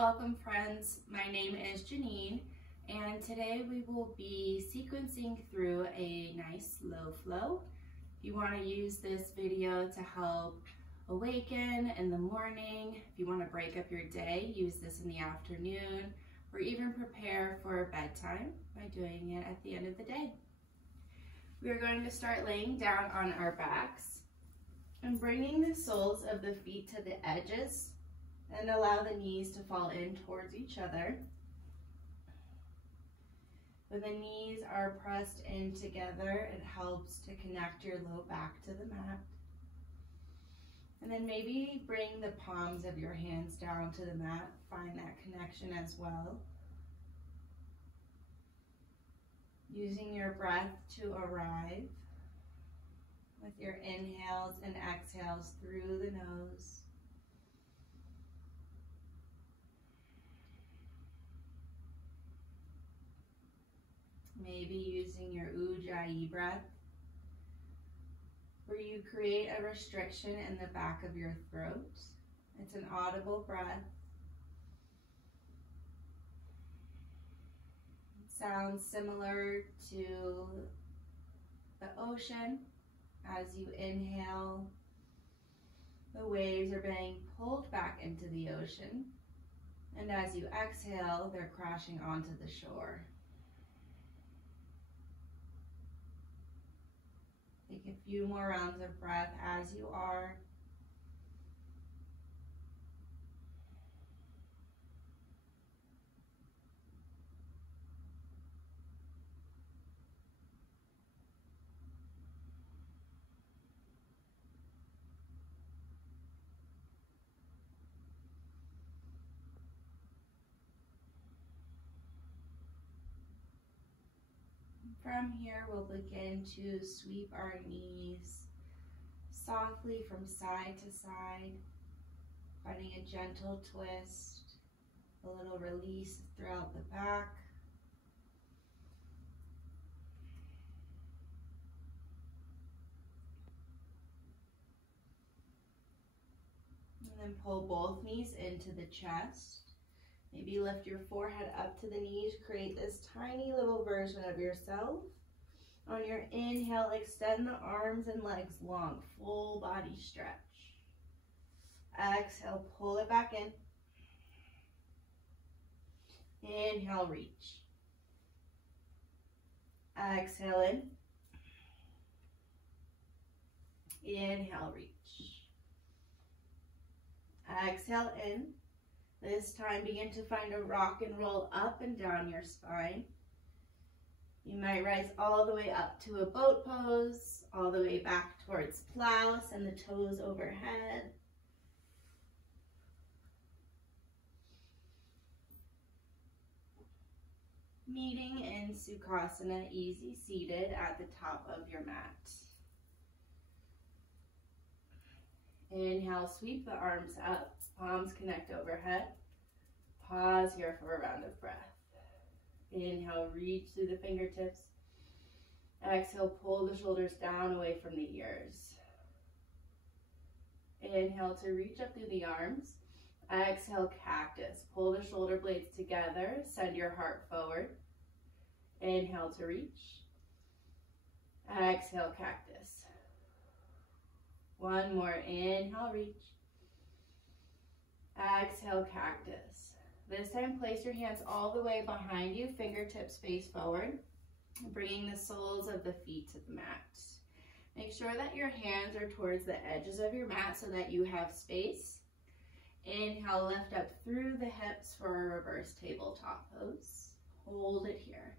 Welcome friends, my name is Janine and today we will be sequencing through a nice slow flow. If you want to use this video to help awaken in the morning, if you want to break up your day, use this in the afternoon, or even prepare for bedtime by doing it at the end of the day. We are going to start laying down on our backs and bringing the soles of the feet to the edges and allow the knees to fall in towards each other. When the knees are pressed in together, it helps to connect your low back to the mat. And then maybe bring the palms of your hands down to the mat. Find that connection as well. Using your breath to arrive with your inhales and exhales through the nose. Maybe using your Ujjayi breath, where you create a restriction in the back of your throat. It's an audible breath. It sounds similar to the ocean. As you inhale, the waves are being pulled back into the ocean, and as you exhale, they're crashing onto the shore. Take a few more rounds of breath as you are. From here, we'll begin to sweep our knees softly from side to side, finding a gentle twist, a little release throughout the back. And then pull both knees into the chest. Maybe lift your forehead up to the knees, create this tiny little version of yourself. On your inhale, extend the arms and legs long, full body stretch. Exhale, pull it back in. Inhale, reach. Exhale in. Inhale, reach. Exhale in. This time, begin to find a rock and roll up and down your spine. You might rise all the way up to a boat pose, all the way back towards plow, send the toes overhead. Meeting in Sukhasana, easy seated at the top of your mat. Inhale, sweep the arms up, palms connect overhead. Pause here for a round of breath. Inhale, reach through the fingertips. Exhale, pull the shoulders down away from the ears. Inhale to reach up through the arms. Exhale, cactus. Pull the shoulder blades together. Send your heart forward. Inhale to reach. Exhale, cactus. One more. Inhale, reach. Exhale, cactus. This time, place your hands all the way behind you, fingertips face forward, bringing the soles of the feet to the mat. Make sure that your hands are towards the edges of your mat so that you have space. Inhale, lift up through the hips for a reverse tabletop pose. Hold it here.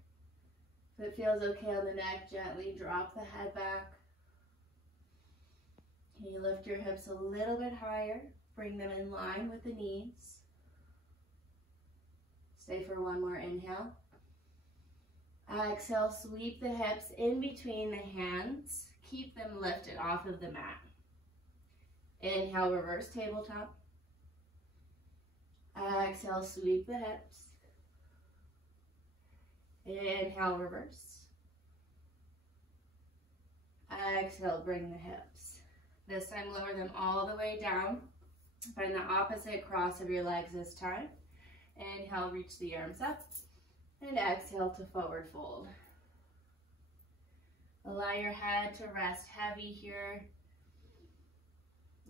If it feels okay on the neck, gently drop the head back. Can you lift your hips a little bit higher? Bring them in line with the knees. Stay for one more inhale. Exhale, sweep the hips in between the hands. Keep them lifted off of the mat. Inhale, reverse tabletop. Exhale, sweep the hips. Inhale, reverse. Exhale, bring the hips. This time, lower them all the way down. Find the opposite cross of your legs this time. Inhale, reach the arms up. And exhale to forward fold. Allow your head to rest heavy here.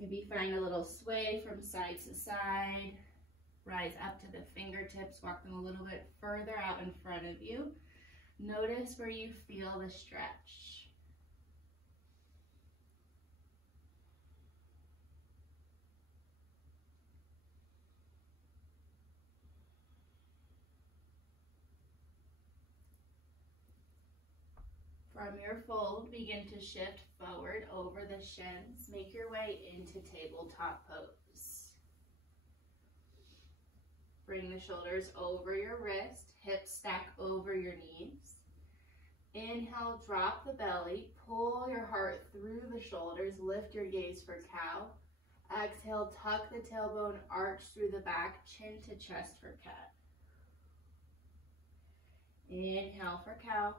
Maybe find a little sway from side to side. Rise up to the fingertips, walk them a little bit further out in front of you. Notice where you feel the stretch. From your fold, begin to shift forward over the shins. Make your way into tabletop pose. Bring the shoulders over your wrist, hips stack over your knees. Inhale, drop the belly, pull your heart through the shoulders, lift your gaze for cow. Exhale, tuck the tailbone, arch through the back, chin to chest for cat. Inhale for cow.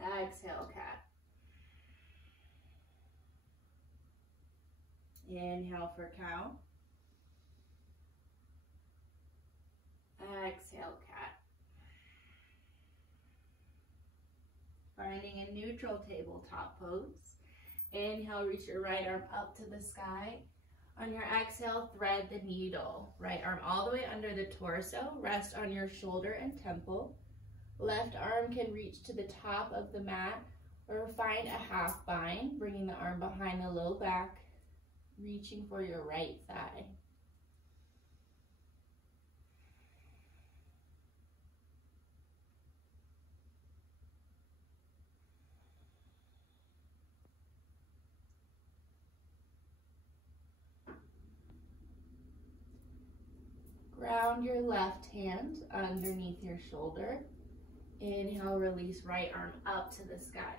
Exhale, cat. Inhale for cow. Exhale, cat. Finding a neutral tabletop pose. Inhale, reach your right arm up to the sky. On your exhale, thread the needle. Right arm all the way under the torso. Rest on your shoulder and temple. Left arm can reach to the top of the mat or find a half bind, bringing the arm behind the low back, reaching for your right thigh. Ground your left hand underneath your shoulder. Inhale, release right arm up to the sky.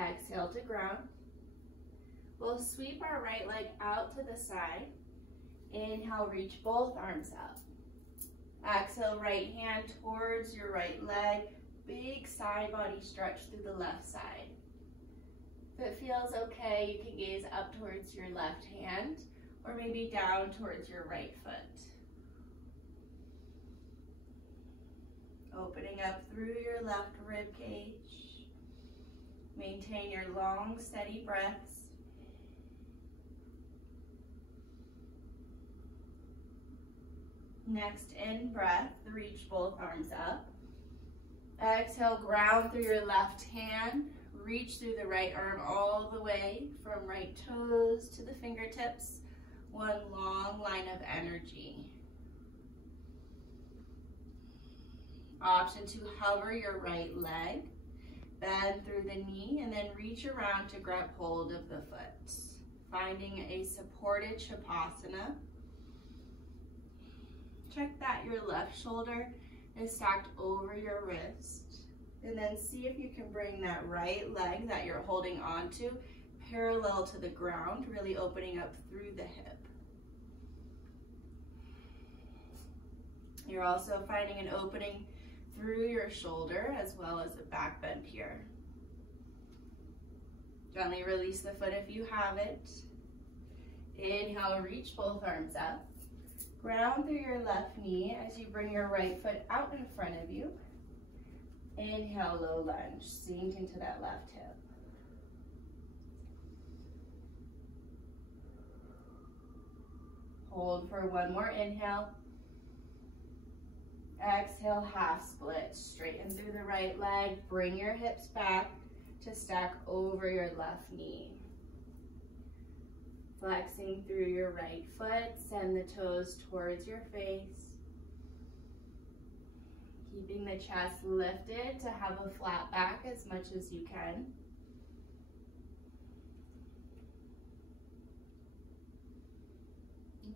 Exhale to ground. We'll sweep our right leg out to the side. Inhale, reach both arms up. Exhale, right hand towards your right leg. Big side body stretch through the left side. If it feels okay, you can gaze up towards your left hand or maybe down towards your right foot. Opening up through your left rib cage. Maintain your long, steady breaths. Next in breath, reach both arms up. Exhale, ground through your left hand. Reach through the right arm all the way from right toes to the fingertips. One long line of energy. Option to hover your right leg, bend through the knee, and then reach around to grab hold of the foot. Finding a supported Shavasana. Check that your left shoulder is stacked over your wrist. And then see if you can bring that right leg that you're holding onto parallel to the ground, really opening up through the hip. You're also finding an opening through your shoulder as well as a back bend here. Gently release the foot if you have it. Inhale, reach both arms up. Ground through your left knee as you bring your right foot out in front of you. Inhale, low lunge, sink into that left hip. Hold for one more inhale. Exhale, half split, straighten through the right leg, bring your hips back to stack over your left knee. Flexing through your right foot, send the toes towards your face. Keeping the chest lifted to have a flat back as much as you can.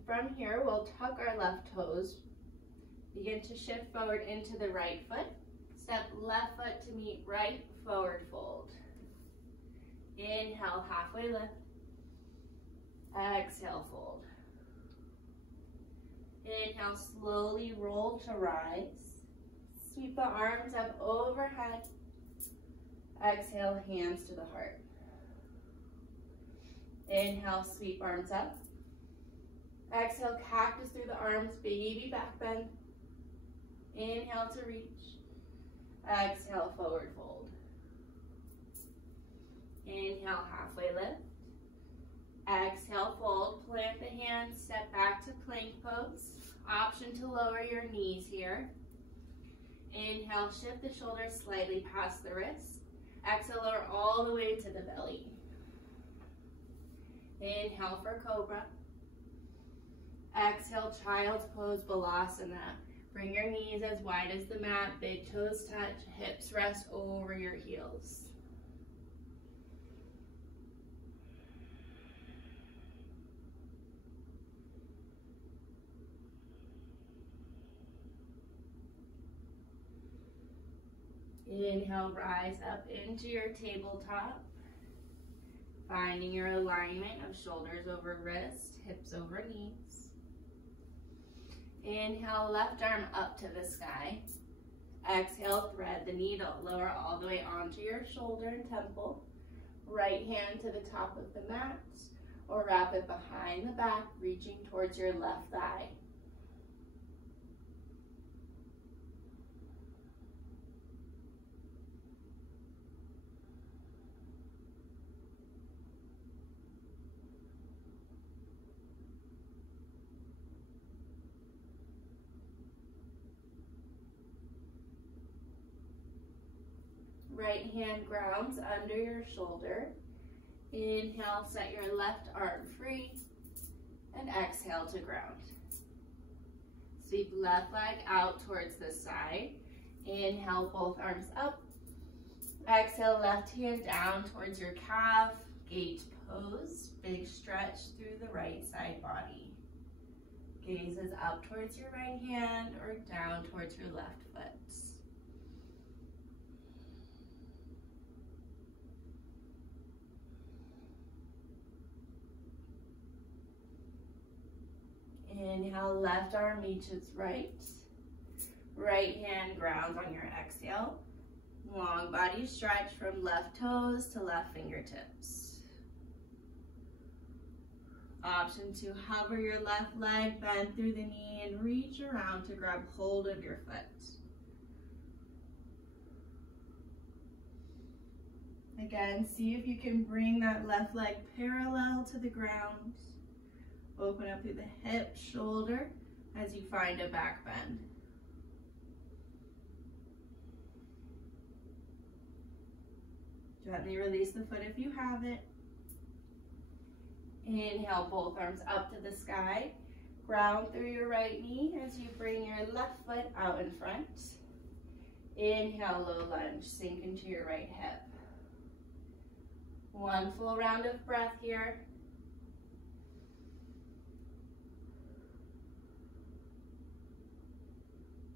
From here, we'll tuck our left toes. Begin to shift forward into the right foot. Step left foot to meet right, forward fold. Inhale, halfway lift. Exhale, fold. Inhale, slowly roll to rise. Sweep the arms up overhead. Exhale, hands to the heart. Inhale, sweep arms up. Exhale, cactus through the arms, baby back bend. Inhale to reach. Exhale, forward fold. Inhale, halfway lift. Exhale, fold, plant the hands, step back to plank pose. Option to lower your knees here. Inhale, shift the shoulders slightly past the wrist. Exhale, lower all the way to the belly. Inhale for cobra. Exhale, child's pose, balasana. Bring your knees as wide as the mat, big toes touch, hips rest over your heels. Inhale, rise up into your tabletop, finding your alignment of shoulders over wrist, hips over knees. Inhale, left arm up to the sky. Exhale, thread the needle, lower all the way onto your shoulder and temple. Right hand to the top of the mat, or wrap it behind the back, reaching towards your left thigh. Right hand grounds under your shoulder. Inhale, set your left arm free, and exhale to ground. Sweep left leg out towards the side. Inhale, both arms up. Exhale, left hand down towards your calf. Gate pose, big stretch through the right side body. Gaze is up towards your right hand or down towards your left foot. Inhale, left arm reaches right. Right hand grounds on your exhale. Long body stretch from left toes to left fingertips. Option to hover your left leg, bend through the knee, and reach around to grab hold of your foot. Again, see if you can bring that left leg parallel to the ground. Open up through the hip, shoulder, as you find a back bend. Gently release the foot if you have it. Inhale, both arms up to the sky. Ground through your right knee as you bring your left foot out in front. Inhale, low lunge, sink into your right hip. One full round of breath here.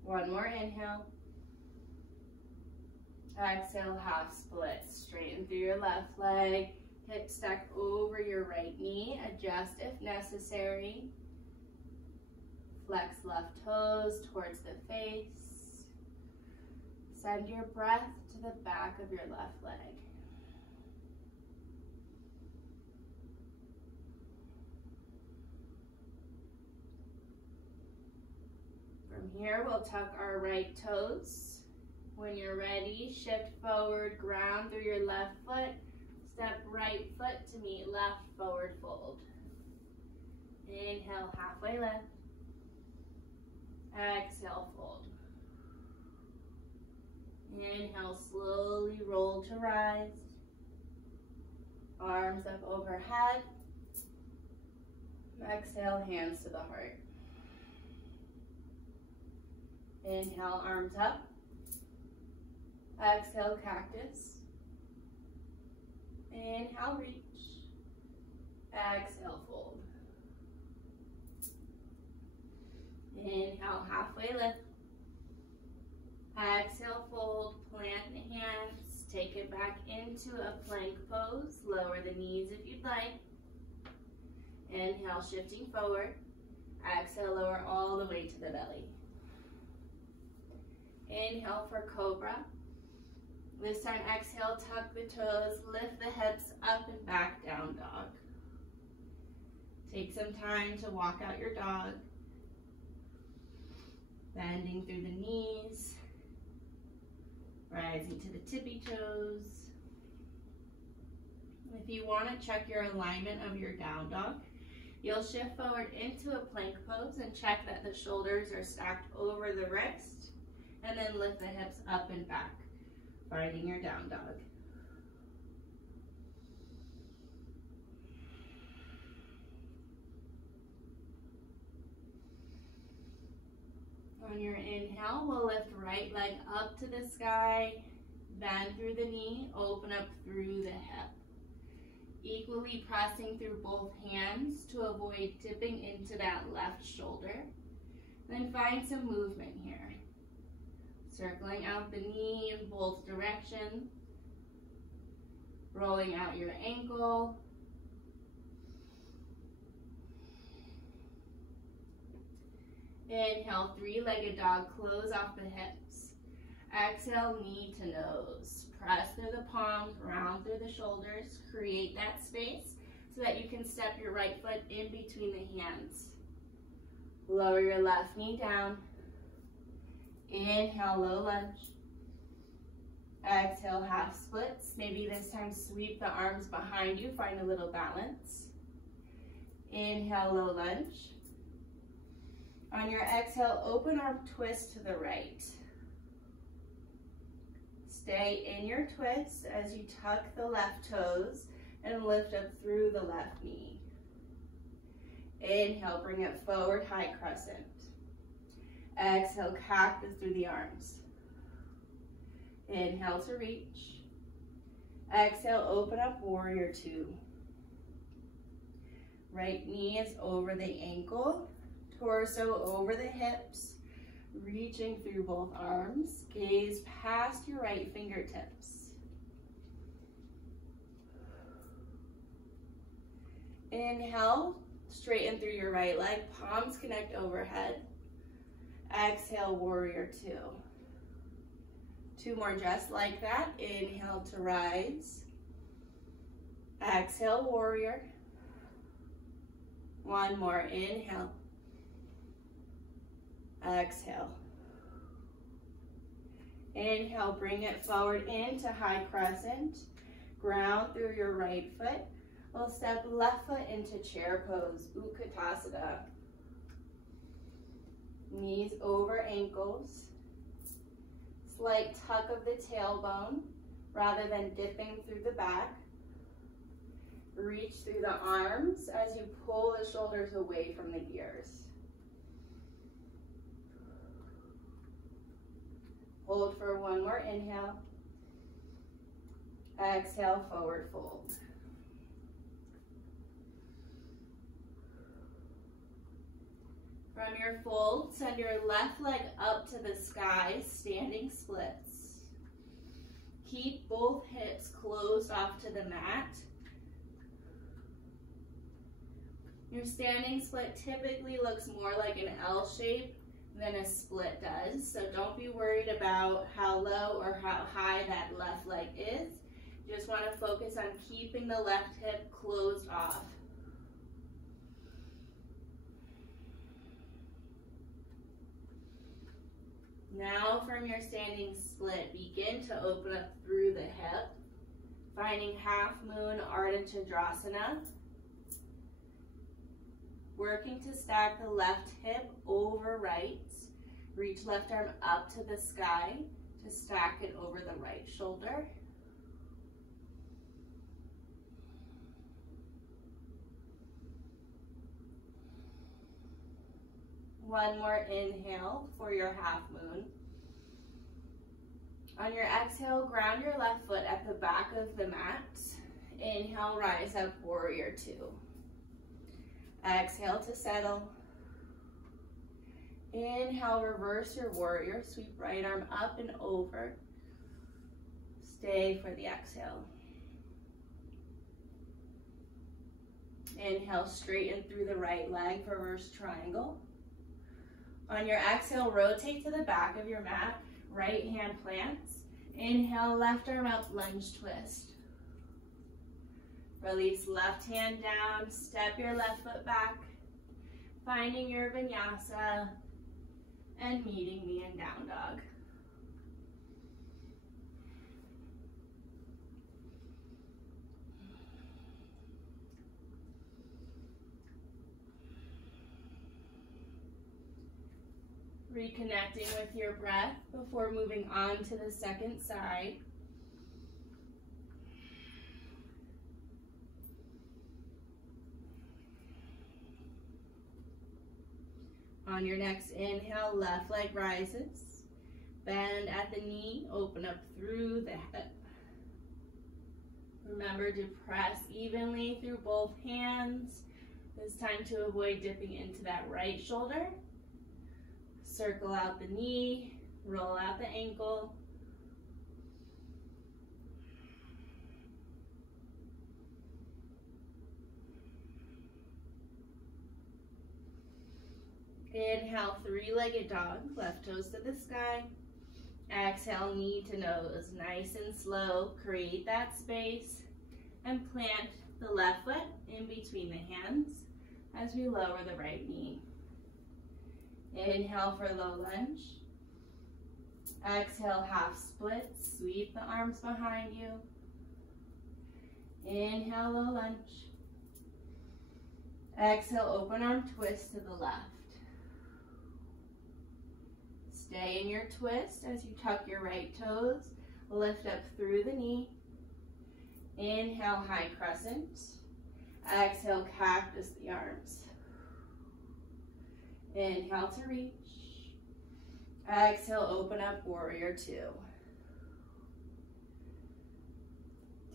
One more inhale. Exhale, half split. Straighten through your left leg. Hip stack over your right knee. Adjust if necessary. Flex left toes towards the face. Send your breath to the back of your left leg. From here, we'll tuck our right toes. When you're ready, shift forward, ground through your left foot. Step right foot to meet left, forward fold. Inhale, halfway lift. Exhale, fold. Inhale, slowly roll to rise. Arms up overhead. Exhale, hands to the heart. Inhale, arms up. Exhale, cactus. Inhale, reach. Exhale, fold. Inhale, halfway lift. Exhale, fold. Plant the hands. Take it back into a plank pose. Lower the knees if you'd like. Inhale, shifting forward. Exhale, lower all the way to the belly. Inhale for cobra. This time, exhale, tuck the toes, lift the hips up and back, down dog. Take some time to walk out your dog, bending through the knees, rising to the tippy toes. If you want to check your alignment of your down dog, you'll shift forward into a plank pose and check that the shoulders are stacked over the wrist, and then lift the hips up and back, finding your down dog. On your inhale, we'll lift right leg up to the sky, bend through the knee, open up through the hip. Equally pressing through both hands to avoid dipping into that left shoulder. Then find some movement here. Circling out the knee in both directions. Rolling out your ankle. Inhale, three-legged dog, close off the hips. Exhale, knee to nose. Press through the palms, round through the shoulders. Create that space so that you can step your right foot in between the hands. Lower your left knee down. Inhale, low lunge. Exhale, half splits. Maybe this time sweep the arms behind you, find a little balance. Inhale, low lunge. On your exhale, open arm twist to the right. Stay in your twist as you tuck the left toes and lift up through the left knee. Inhale, bring it forward, high crescent. Exhale, cactus through the arms. Inhale to reach. Exhale, open up, warrior two. Right knee is over the ankle, torso over the hips, reaching through both arms. Gaze past your right fingertips. Inhale, straighten through your right leg, palms connect overhead. Exhale, warrior two. Two more just like that. Inhale to rise. Exhale, warrior. One more, inhale. Exhale. Inhale, bring it forward into high crescent. Ground through your right foot. We'll step left foot into chair pose, Utkatasana. Knees over ankles. Slight tuck of the tailbone rather than dipping through the back. Reach through the arms as you pull the shoulders away from the ears. Hold for one more inhale. Exhale, forward fold. From your fold, send your left leg up to the sky, standing splits. Keep both hips closed off to the mat. Your standing split typically looks more like an L shape than a split does, so don't be worried about how low or how high that left leg is. You just want to focus on keeping the left hip closed off. Now from your standing split, begin to open up through the hip, finding half moon Ardha Chandrasana. Working to stack the left hip over right. Reach left arm up to the sky to stack it over the right shoulder. One more inhale for your half moon. On your exhale, ground your left foot at the back of the mat. Inhale, rise up, warrior two. Exhale to settle. Inhale, reverse your warrior. Sweep right arm up and over. Stay for the exhale. Inhale, straighten through the right leg, reverse triangle. On your exhale, rotate to the back of your mat. Right hand plants. Inhale, left arm up, lunge twist. Release left hand down, step your left foot back, finding your vinyasa and meeting me in down dog. Reconnecting with your breath before moving on to the second side. On your next inhale, left leg rises. Bend at the knee, open up through the hip. Remember to press evenly through both hands. It's time to avoid dipping into that right shoulder. Circle out the knee, roll out the ankle. Inhale, three-legged dog, left toes to the sky. Exhale, knee to nose, nice and slow. Create that space and plant the left foot in between the hands as we lower the right knee. Inhale for low lunge. Exhale, half split. Sweep the arms behind you. Inhale, low lunge. Exhale, open arm twist to the left. Stay in your twist as you tuck your right toes. Lift up through the knee. Inhale, high crescent. Exhale, cactus the arms. Inhale to reach. Exhale, open up, warrior two.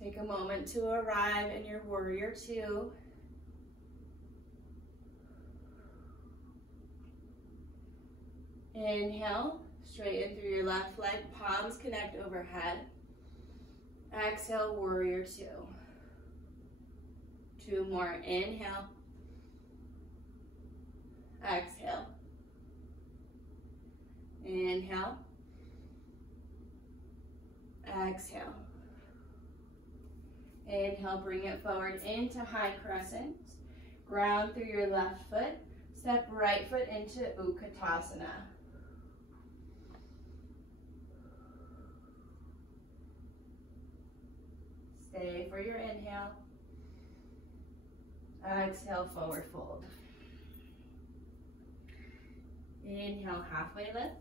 Take a moment to arrive in your warrior two. Inhale, straighten through your left leg, palms connect overhead. Exhale, warrior two. Two more, inhale. Exhale. Inhale. Exhale. Inhale, bring it forward into high crescent. Ground through your left foot. Step right foot into Utkatasana. Stay for your inhale. Exhale, forward fold. Inhale, halfway lift.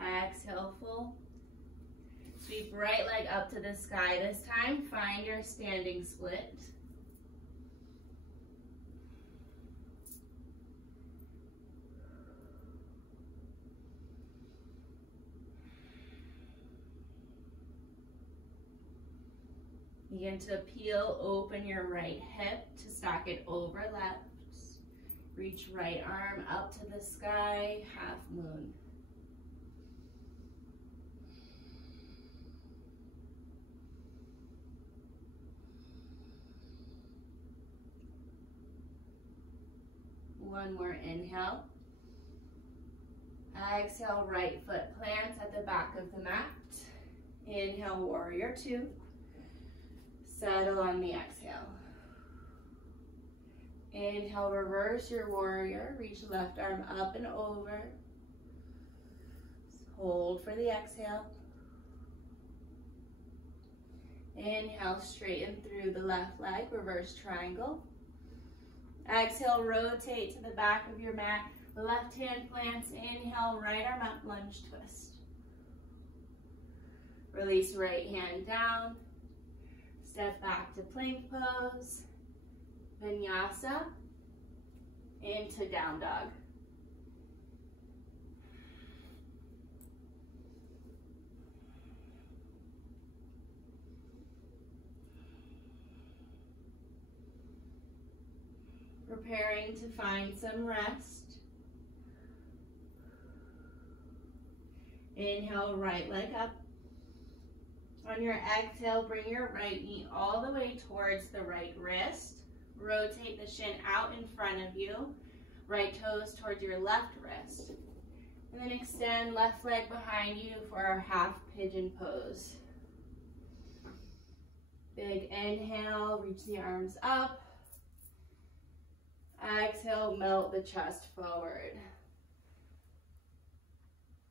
Exhale, full. Sweep right leg up to the sky this time. Find your standing split. Begin to peel open your right hip to stack it over left. Reach right arm up to the sky, half moon. One more inhale. Exhale, right foot plants at the back of the mat. Inhale, warrior two. Settle on the exhale. Inhale, reverse your warrior. Reach left arm up and over. Hold for the exhale. Inhale, straighten through the left leg, reverse triangle. Exhale, rotate to the back of your mat. Left hand plants. Inhale, right arm up, lunge twist. Release right hand down. Step back to plank pose. Vinyasa into down dog. Preparing to find some rest. Inhale, right leg up. On your exhale, bring your right knee all the way towards the right wrist. Rotate the shin out in front of you. Right toes towards your left wrist. And then extend left leg behind you for our half pigeon pose. Big inhale, reach the arms up. Exhale, melt the chest forward.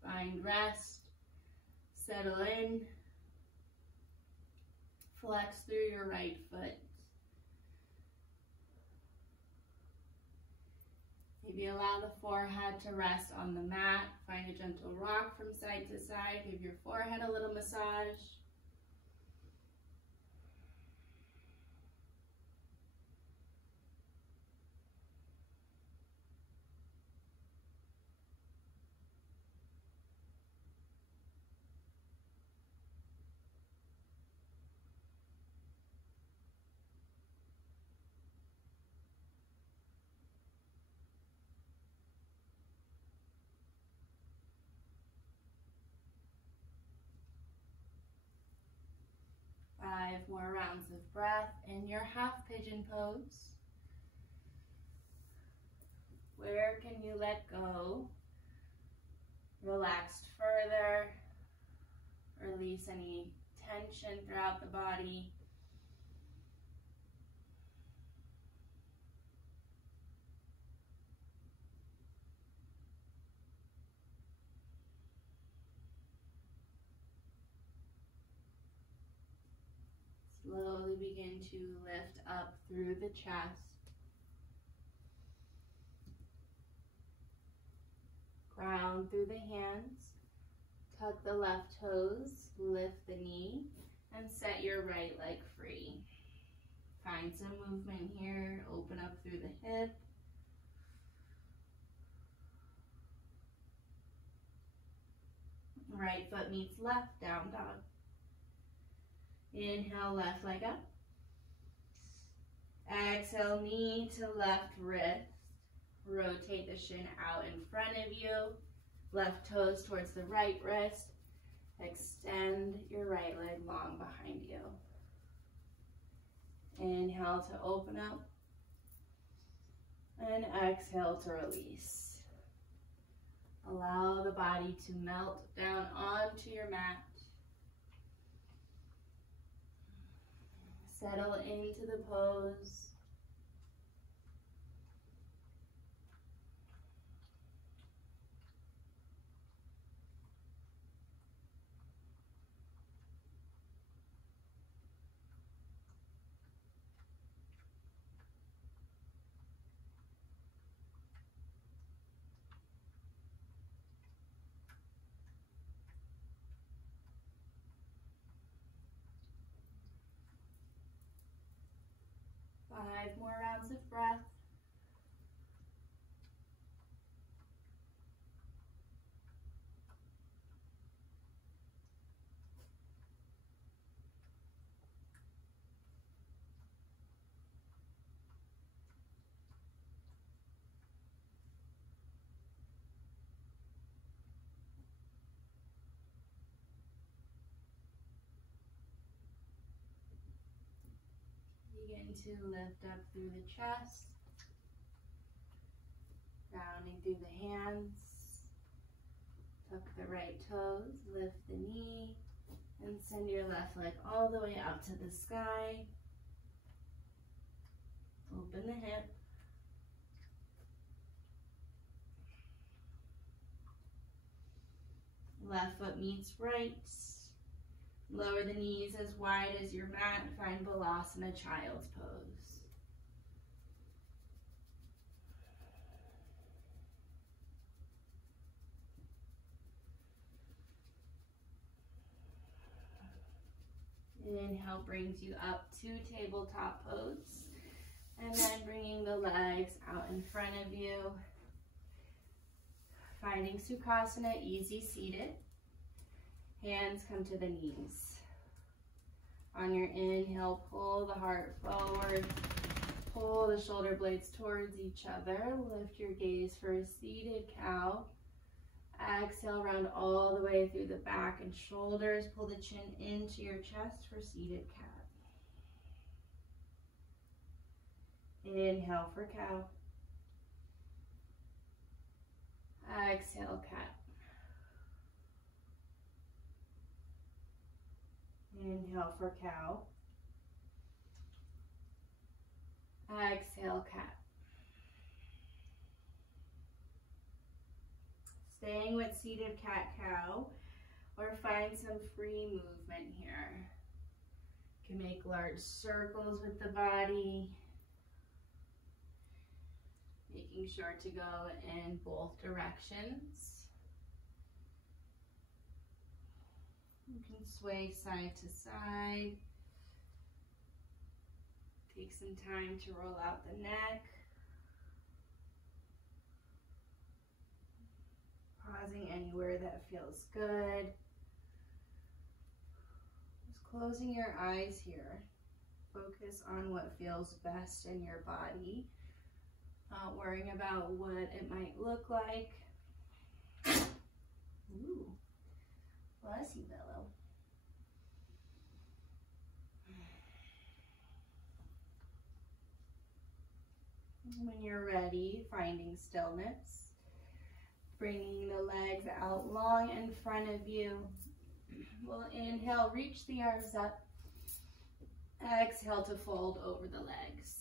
Find rest, settle in, flex through your right foot. Maybe allow the forehead to rest on the mat. Find a gentle rock from side to side. Give your forehead a little massage. Five more rounds of breath in your half pigeon pose. Where can you let go? Relaxed further. Release any tension throughout the body. Slowly begin to lift up through the chest. Ground through the hands. Tuck the left toes, lift the knee, and set your right leg free. Find some movement here. Open up through the hip. Right foot meets left, down dog. Inhale, left leg up. Exhale, knee to left wrist. Rotate the shin out in front of you. Left toes towards the right wrist. Extend your right leg long behind you. Inhale to open up. And exhale to release. Allow the body to melt down onto your mat. Settle into the pose. Five more rounds of breath. Begin to lift up through the chest, rounding through the hands. Tuck the right toes, lift the knee, and send your left leg all the way out to the sky. Open the hip. Left foot meets right. Lower the knees as wide as your mat. Find Vinyasa, child's pose. Inhale brings you up to tabletop pose. And then bringing the legs out in front of you. Finding Sukhasana, easy seated. Hands come to the knees. On your inhale, pull the heart forward. Pull the shoulder blades towards each other. Lift your gaze for a seated cow. Exhale, round all the way through the back and shoulders. Pull the chin into your chest for seated cat. Inhale for cow. Exhale, cat. Inhale for cow. Exhale, cat. Staying with seated cat-cow, or find some free movement here. You can make large circles with the body, making sure to go in both directions. You can sway side to side. Take some time to roll out the neck. Pausing anywhere that feels good. Just closing your eyes here. Focus on what feels best in your body. Not worrying about what it might look like. Ooh, bless you, Bello. When you're ready, finding stillness. Bringing the legs out long in front of you. We'll inhale, reach the arms up. Exhale to fold over the legs.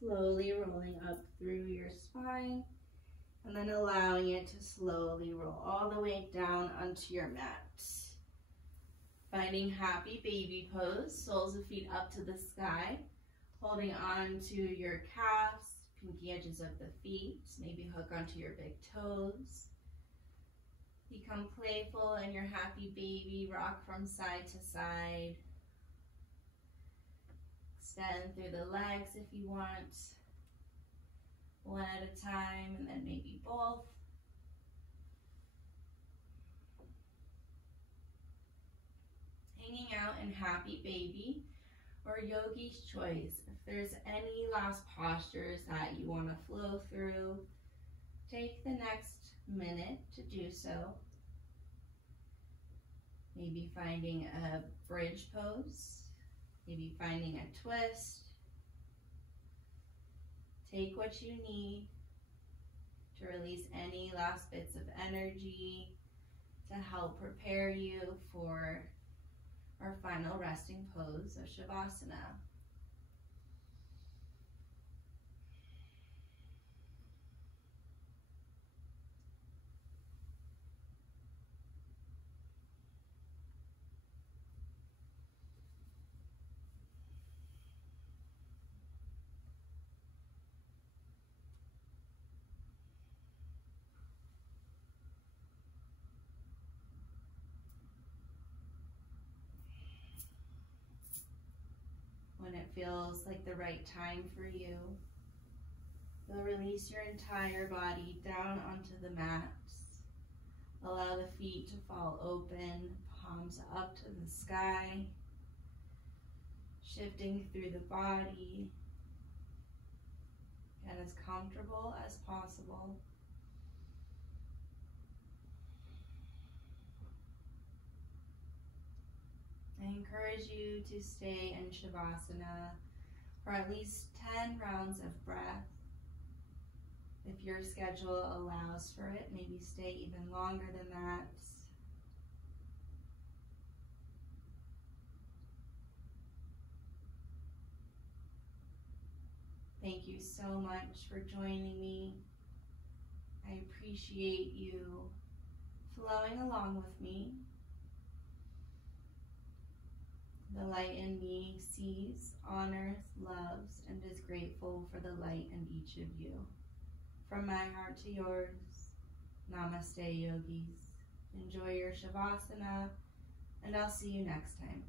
Slowly rolling up through your spine, and then allowing it to slowly roll all the way down onto your mat. Finding happy baby pose, soles of feet up to the sky, holding on to your calves, pinky edges of the feet, maybe hook onto your big toes. Become playful in your happy baby, rock from side to side. Extend through the legs if you want, one at a time, and then maybe both. Hanging out in happy baby or yogi's choice. If there's any last postures that you want to flow through, take the next minute to do so. Maybe finding a bridge pose. Maybe finding a twist. Take what you need to release any last bits of energy to help prepare you for our final resting pose of Shavasana. When it feels like the right time for you, you'll release your entire body down onto the mats. Allow the feet to fall open, palms up to the sky, shifting through the body. Get as comfortable as possible. I encourage you to stay in Shavasana for at least 10 rounds of breath. If your schedule allows for it, maybe stay even longer than that. Thank you so much for joining me. I appreciate you flowing along with me. The light in me sees, honors, loves, and is grateful for the light in each of you. From my heart to yours, Namaste, yogis. Enjoy your Shavasana, and I'll see you next time.